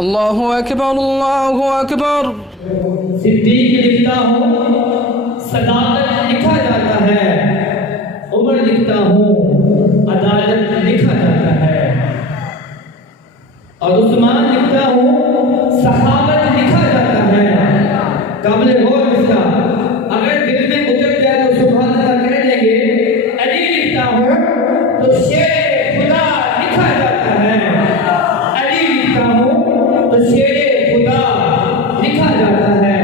अल्लाहु अकबर अल्लाहु अकबर। सिद्दीक लिखता हूँ सदाकत लिखा जाता है, उम्र लिखता हूँ अदालत लिखा जाता है, और उस्मान लिखता हूँ सहाबत लिखा जाता है। काबिल गौर इसका अगर दिल में उतर जाए तो सुभान अल्लाह कह देंगे। अली लिखता हूँ तो शेर खुदा लिखा जाता है, अली लिखता हूँ तो शेर खुदा लिखा जाता है।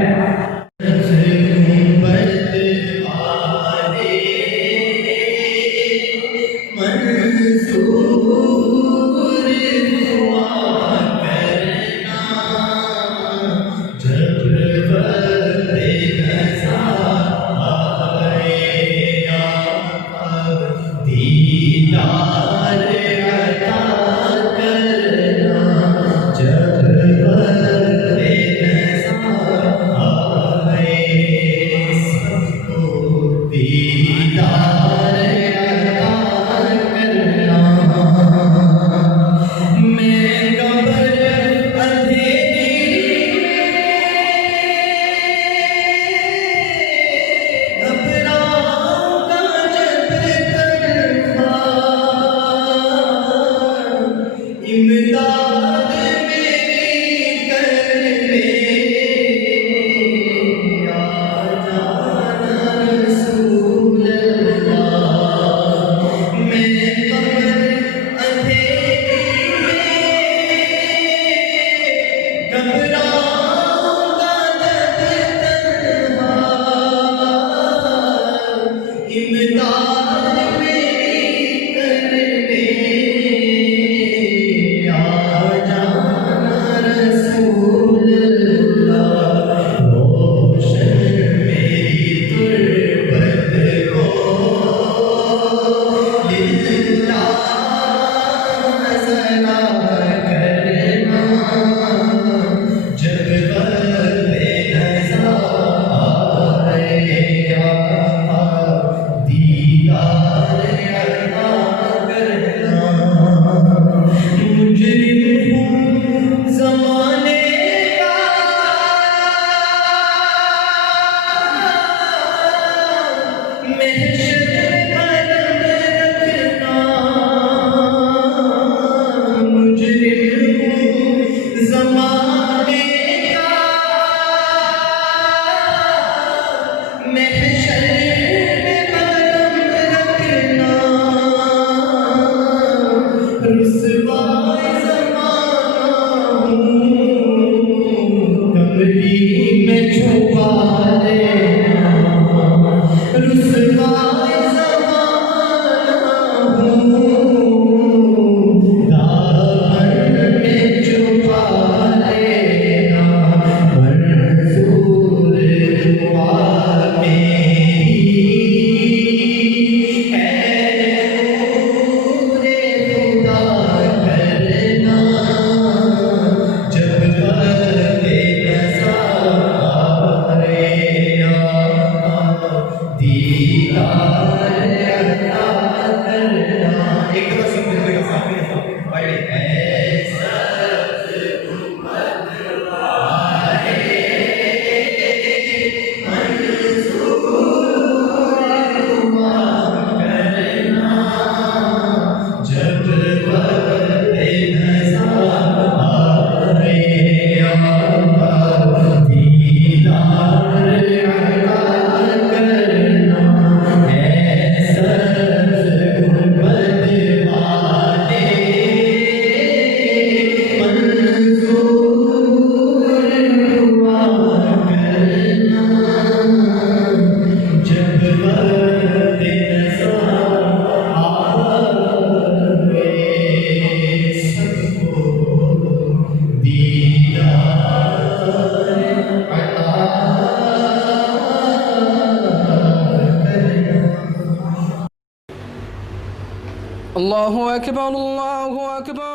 अल्लाहु अकबर अल्लाहु अकबर।